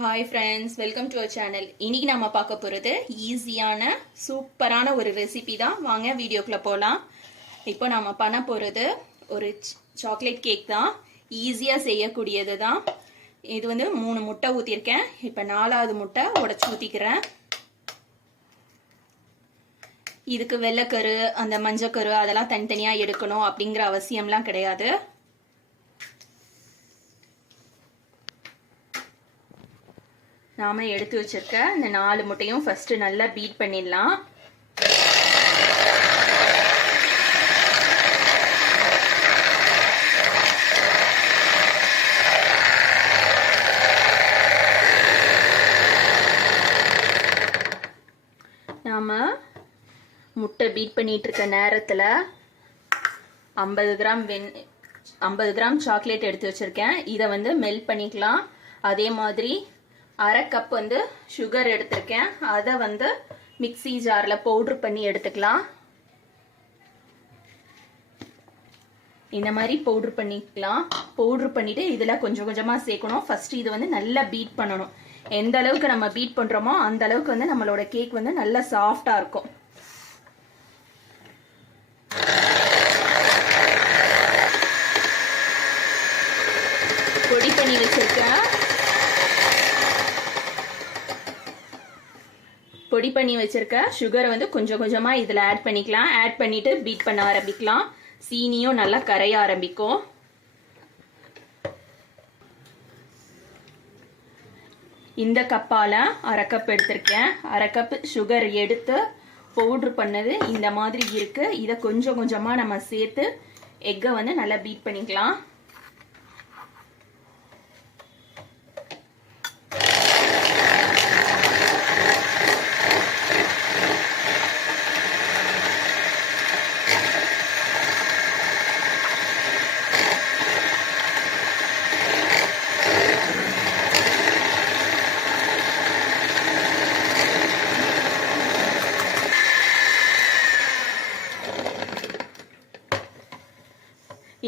Hi friends, welcome to our channel. இன்னைக்கு நம்ம பார்க்க போகிறது ஈஸியான சூப்பரான ஒரு ரெசிபி தான். வாங்க வீடியோக்குள்ளே போகலாம். இப்போ நம்ம பண்ண போகிறது ஒரு சாக்லேட் கேக் தான். ஈஸியாக செய்யக்கூடியது தான். இது வந்து 3 முட்டை ஊற்றிருக்கேன். இப்போ 4வது முட்டை உடச்சி ஊற்றிக்கிறேன். இதுக்கு வெள்ளைக்கரு அந்த மஞ்சக்கரு அதெல்லாம் தனித்தனியாக எடுக்கணும் அப்படிங்கிற அவசியம்லாம் கிடையாது. நாம எடுத்து வச்சிருக்க இந்த 4 முட்டையும் ஃபர்ஸ்ட் நல்லா பீட் பண்ணிடலாம். நாம முட்டை பீட் பண்ணிட்டு இருக்க நேரத்துல 50 கிராம் சாக்லேட் எடுத்து வச்சிருக்கேன். இதை வந்து மெல்ட் பண்ணிக்கலாம். அதே மாதிரி அரை கப் வந்து சுகர் எடுத்திருக்கேன். அதை வந்து மிக்ஸி ஜாரில் பவுட்ரு பண்ணி எடுத்துக்கலாம். இந்த மாதிரி பவுட்ரு பண்ணிக்கலாம். பவுட்ரு பண்ணிட்டு இதில் கொஞ்சம் கொஞ்சமாக சேர்க்கணும். ஃபர்ஸ்ட் இது வந்து நல்லா பீட் பண்ணணும். எந்த அளவுக்கு நம்ம பீட் பண்ணுறோமோ அந்த அளவுக்கு வந்து நம்மளோட கேக் வந்து நல்லா சாஃப்டாக இருக்கும். பொடி பண்ணி வச்சிருக்கேன். பொடி பண்ணி வச்சிருக்க சுகரை வந்து கொஞ்சம் கொஞ்சமா இதுல ஆட் பண்ணிக்கலாம். ஆட் பண்ணிட்டு பீட் பண்ண ஆரம்பிக்கலாம். சீனியும் நல்லா கரைய ஆரம்பிக்கும். இந்த கப்பால அரை கப் எடுத்திருக்கேன். அரை கப் சுகர் எடுத்து பவுட்ரு பண்ணது இந்த மாதிரி இருக்கு. இதை கொஞ்சம் கொஞ்சமா நம்ம சேர்த்து எக்கை வந்து நல்லா பீட் பண்ணிக்கலாம்.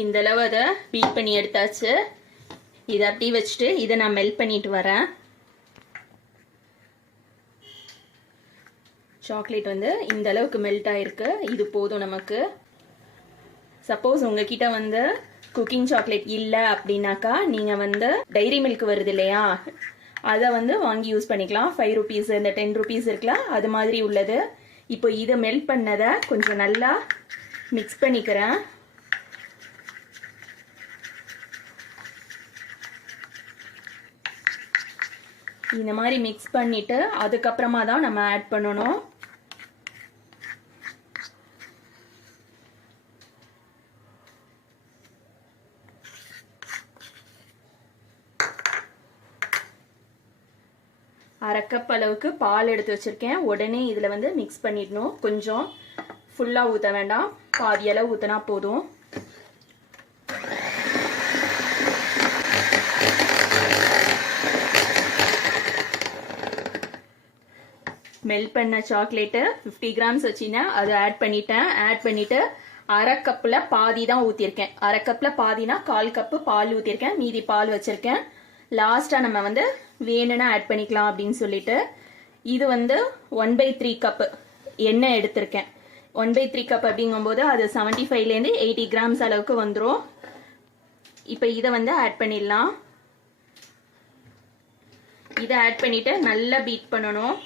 இந்த அளவு அதை பீட் பண்ணி எடுத்தாச்சு. இதை அப்படியே வச்சுட்டு இதை நான் மெல்ட் பண்ணிட்டு வரேன். சாக்லேட் வந்து இந்த அளவுக்கு மெல்ட் ஆயிருக்கு. இது போதும் நமக்கு. சப்போஸ் உங்ககிட்ட வந்து குக்கிங் சாக்லேட் இல்லை அப்படின்னாக்கா நீங்கள் வந்து டைரி மில்க் வருது இல்லையா, அதை வந்து வாங்கி யூஸ் பண்ணிக்கலாம். 5 rupees இந்த 10 rupees இருக்கலாம், அது மாதிரி உள்ளது. இப்போ இதை மெல்ட் பண்ணதை கொஞ்சம் நல்லா மிக்ஸ் பண்ணிக்கிறேன். இந்த மாதிரி மிக்ஸ் பண்ணிட்டு அதுக்கப்புறமா தான் நம்ம ஆட் பண்ணணும். அரை கப் அளவுக்கு பால் எடுத்து வச்சிருக்கேன். உடனே இதுல வந்து மிக்ஸ் பண்ணிடணும். கொஞ்சம் ஃபுல்லா ஊற்ற வேண்டாம், பாதி அளவு ஊற்றினா போதும். மெல்ட் பண்ண சாக்லேட்டு 50 கிராம்ஸ் வச்சுன்னா அதை ஆட் பண்ணிட்டேன். ஆட் பண்ணிட்டு அரை கப்பில் பாதி தான் ஊற்றிருக்கேன். அரை கப்பில் பாதினா 1/4 கப்பு பால் ஊற்றிருக்கேன். மீதி பால் வச்சிருக்கேன். லாஸ்ட்டாக நம்ம வந்து வேணும்னா ஆட் பண்ணிக்கலாம் அப்படின்னு சொல்லிட்டு இது வந்து 1/3 கப்பு எண்ணெய் எடுத்திருக்கேன். 1/3 கப் அப்படிங்கும்போது அது 75லேருந்து 80 கிராம்ஸ் அளவுக்கு வந்துடும். இப்போ இதை வந்து ஆட் பண்ணிடலாம். இதை ஆட் பண்ணிட்டு நல்லா பீட் பண்ணணும்.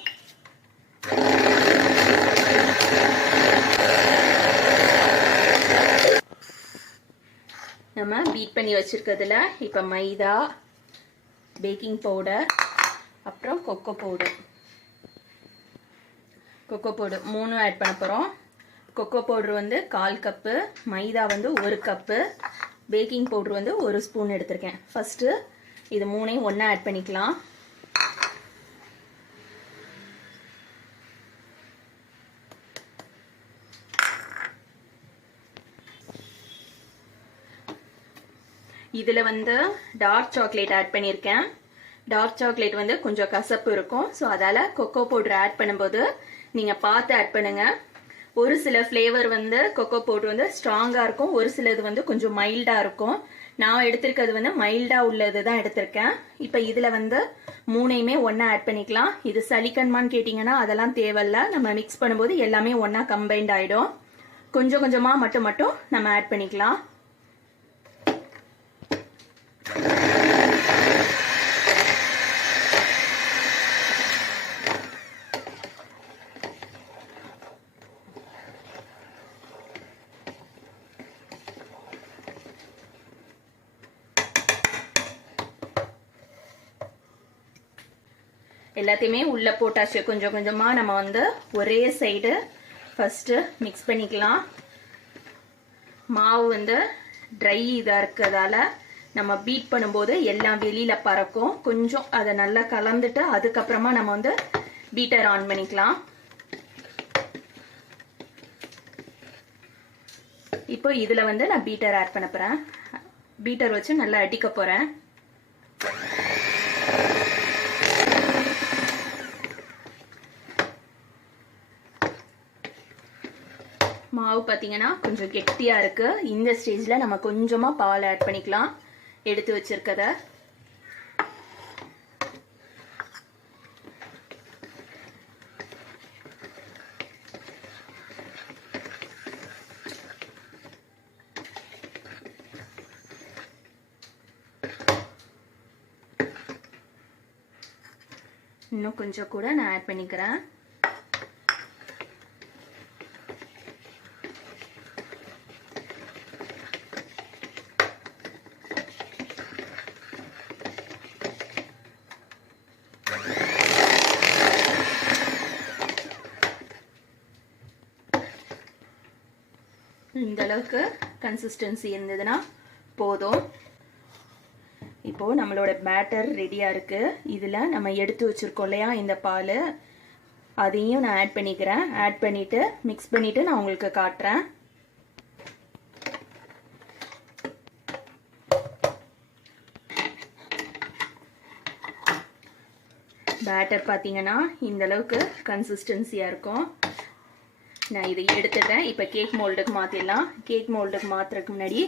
நம்ம பீட் பண்ணி வச்சிருக்கிறதுல இப்போ மைதா, பேக்கிங் பவுடர், அப்புறம் கொக்கோ பவுடர் 3 ஆட் பண்ண போகிறோம். கொக்கோ பவுடர் வந்து 1/4 கப்பு, மைதா வந்து 1 கப்பு, பேக்கிங் பவுடர் வந்து 1 ஸ்பூன் எடுத்திருக்கேன். ஃபர்ஸ்ட் இது 3ஐயும் ஒன்றா ஆட் பண்ணிக்கலாம். இதுல வந்து டார்க் சாக்லேட் ஆட் பண்ணியிருக்கேன். டார்க் சாக்லேட் வந்து கொஞ்சம் கசப்பு இருக்கும். ஸோ அதால கொக்கோ பவுடர் ஆட் பண்ணும்போது நீங்க பார்த்து ஆட் பண்ணுங்க. ஒரு சில ஃப்ளேவர் வந்து கொக்கோ பவுடர் வந்து ஸ்ட்ராங்கா இருக்கும், ஒரு சிலது வந்து கொஞ்சம் மைல்டா இருக்கும். நான் எடுத்திருக்கிறது வந்து மைல்டா உள்ளது தான் எடுத்திருக்கேன். இப்போ இதுல வந்து மூணையுமே ஒண்ணா ஆட் பண்ணிக்கலாம். இது சலிக்கணுமான்னு கேட்டிங்கன்னா அதெல்லாம் தேவையில்ல. நம்ம மிக்ஸ் பண்ணும்போது எல்லாமே ஒண்ணா கம்பைன்ட் ஆயிடும். கொஞ்சம் கொஞ்சமா மட்டும் நம்ம ஆட் பண்ணிக்கலாம். எல்லாத்தையுமே உள்ள போட்டாச்சு. கொஞ்சம் கொஞ்சமா நம்ம வந்து ஒரே சைடு ஃபர்ஸ்ட் மிக்ஸ் பண்ணிக்கலாம். மாவு வந்து ட்ரை இதா இருக்கிறதால நம்ம பீட் பண்ணும்போது எல்லாம் வெளியில பறக்கும். கொஞ்சம் அதை நல்லா கலந்துட்டு அதுக்கப்புறமா நம்ம வந்து பீட்டர் ஆன் பண்ணிக்கலாம். இப்போ இதுல வந்து நான் பீட்டர் ஆட் பண்ண போறேன். பீட்டர் வச்சு நல்லா அடிக்க போறேன். மாவு பார்த்தீங்கன்னா கொஞ்சம் கெட்டியா இருக்கு. இந்த ஸ்டேஜ்ல நம்ம கொஞ்சமா பால் ஆட் பண்ணிக்கலாம். எடுத்து வச்சிருக்கத இன்னும் கொஞ்சம் கூட நான் ஆட் பண்ணிக்கிறேன். இந்த அளவுக்கு கன்சிஸ்டன்சி இருந்ததுன்னா போதும். இப்போ நம்மளோட பேட்டர் ரெடியா இருக்கு. இதுல நம்ம எடுத்து வச்சிருக்கோம் இல்லையா இந்த பால், அதையும் நான் ஆட் பண்ணிக்கிறேன். ஆட் பண்ணிட்டு மிக்ஸ் பண்ணிட்டு நான் உங்களுக்கு காட்டுறேன். பேட்டர் பார்த்தீங்கன்னா இந்த அளவுக்கு கன்சிஸ்டன்சியா இருக்கும். நான் இதை எடுத்துட்டேன். இப்போ கேக் மோல்டுக்கு மாற்றிடலாம். கேக் மோல்டுக்கு மாற்றுறதுக்கு முன்னாடி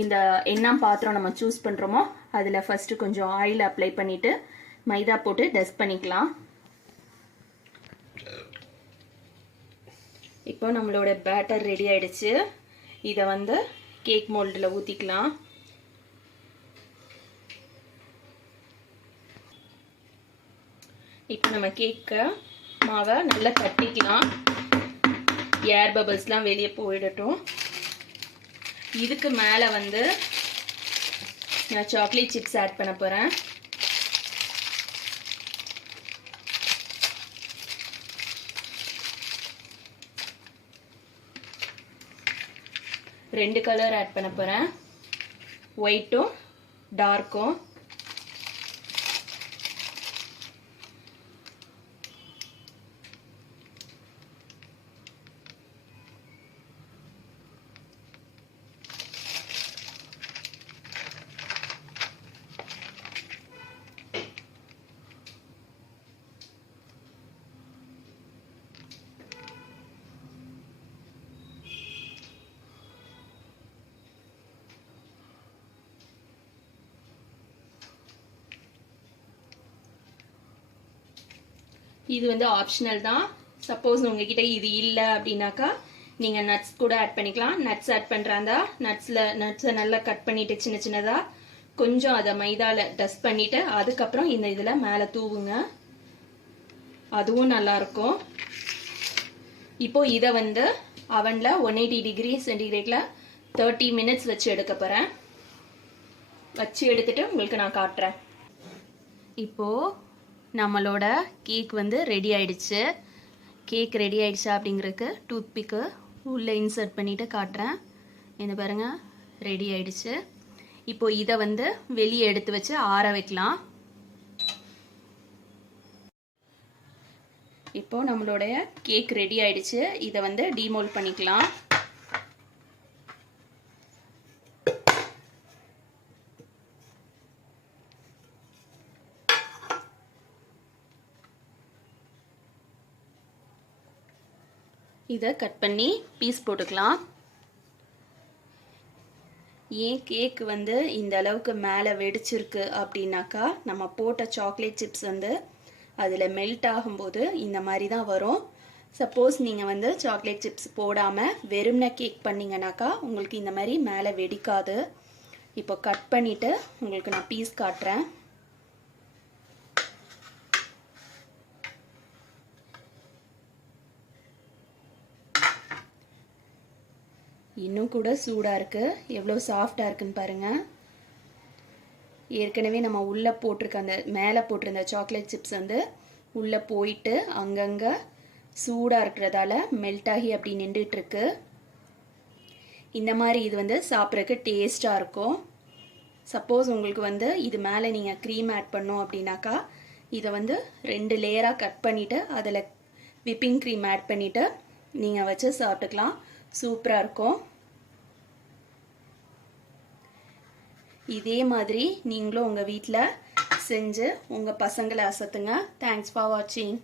இந்த என்ன பாத்திரம் நம்ம சூஸ் பண்ணுறோமோ அதில் ஃபஸ்ட்டு கொஞ்சம் ஆயில் அப்ளை பண்ணிவிட்டு மைதா போட்டு டஸ்ட் பண்ணிக்கலாம். இப்போ நம்மளோட பேட்டர் ரெடி ஆயிடுச்சு. இதை வந்து கேக் மோல்டில் ஊற்றிக்கலாம். இப்போ நம்ம கேக்கை மாவை நல்லா தட்டிக்கலாம். ஏர் பபிள்ஸ்லாம் வெளியே போயிடட்டும். இதுக்கு மேலே வந்து நான் சாக்லேட் சிப்ஸ் ஆட் பண்ண போகிறேன். ரெண்டு கலர் ஆட் பண்ண போகிறேன், ஒயிட்டும் டார்க்கும். இது வந்து ஆப்ஷனல் தான். சப்போஸ் உங்ககிட்ட இது இல்லை அப்படின்னாக்கா நீங்கள் நட்ஸ் கூட ஆட் பண்ணிக்கலாம். நட்ஸ் ஆட் பண்ணுறாந்தா நட்ஸை நல்லா கட் பண்ணிட்டு சின்ன சின்னதாக கொஞ்சம் அதை மைதால டஸ்ட் பண்ணிட்டு அதுக்கப்புறம் இந்த இதில் மேலே தூவுங்க. அதுவும் நல்லா இருக்கும். இப்போ இதை வந்து அவனில் 180 டிகிரி சென்டிகிரேட்ல 30 மினிட்ஸ் வச்சு எடுக்க போகிறேன். வச்சு எடுத்துட்டு உங்களுக்கு நான் காட்டுறேன். இப்போ நம்மளோட கேக் வந்து ரெடி ஆயிடுச்சு. கேக் ரெடி ஆயிடுச்சா அப்படிங்கிறதுக்கு டூத் பிக்கு உள்ளே இன்சர்ட் பண்ணிட்டு காட்டுறேன். இந்த பாருங்க, ரெடி ஆயிடுச்சு. இப்போ இதை வந்து வெளியே எடுத்து வச்சு ஆற வைக்கலாம். இப்போ நம்மளுடைய கேக் ரெடி ஆயிடுச்சு. இதை வந்து டீமோல்ட் பண்ணிக்கலாம். இதை கட் பண்ணி பீஸ் போட்டுக்கலாம். ஏன் கேக் வந்து இந்த அளவுக்கு மேலே வெடிச்சிருக்கு அப்படின்னாக்கா, நம்ம போட்ட சாக்லேட் சிப்ஸ் வந்து அதில் மெல்ட் ஆகும்போது இந்த மாதிரி தான் வரும். சப்போஸ் நீங்கள் வந்து சாக்லேட் சிப்ஸ் போடாமல் வெறும்ன கேக் பண்ணிங்கனாக்கா உங்களுக்கு இந்த மாதிரி மேலே வெடிக்காது. இப்போ கட் பண்ணிவிட்டு உங்களுக்கு நான் பீஸ் காட்டுறேன். இன்னும் கூட சூடாக இருக்குது. எவ்வளோ சாஃப்டாக இருக்குன்னு பாருங்கள். ஏற்கனவே நம்ம உள்ளே போட்டிருக்க அந்த மேலே போட்டிருந்த சாக்லேட் சிப்ஸ் வந்து உள்ளே போயிட்டு அங்கங்கே சூடாக இருக்கிறதால மெல்ட் ஆகி அப்படி நின்றுட்டுருக்கு. இந்த மாதிரி இது வந்து சாப்பிட்றதுக்கு டேஸ்ட்டாக இருக்கும். சப்போஸ் உங்களுக்கு வந்து இது மேலே நீங்கள் க்ரீம் ஆட் பண்ணோம் அப்படின்னாக்கா இதை வந்து 2 லேயராக கட் பண்ணிவிட்டு அதில் விப்பிங் க்ரீம் ஆட் பண்ணிவிட்டு நீங்கள் வச்சு சாப்பிட்டுக்கலாம். சூப்பராக இருக்கும். இதே மாதிரி நீங்களும் உங்கள் வீட்டில் செஞ்சு உங்கள் பசங்களை அசத்துங்க. தேங்க்ஸ் ஃபார் வாட்சிங்.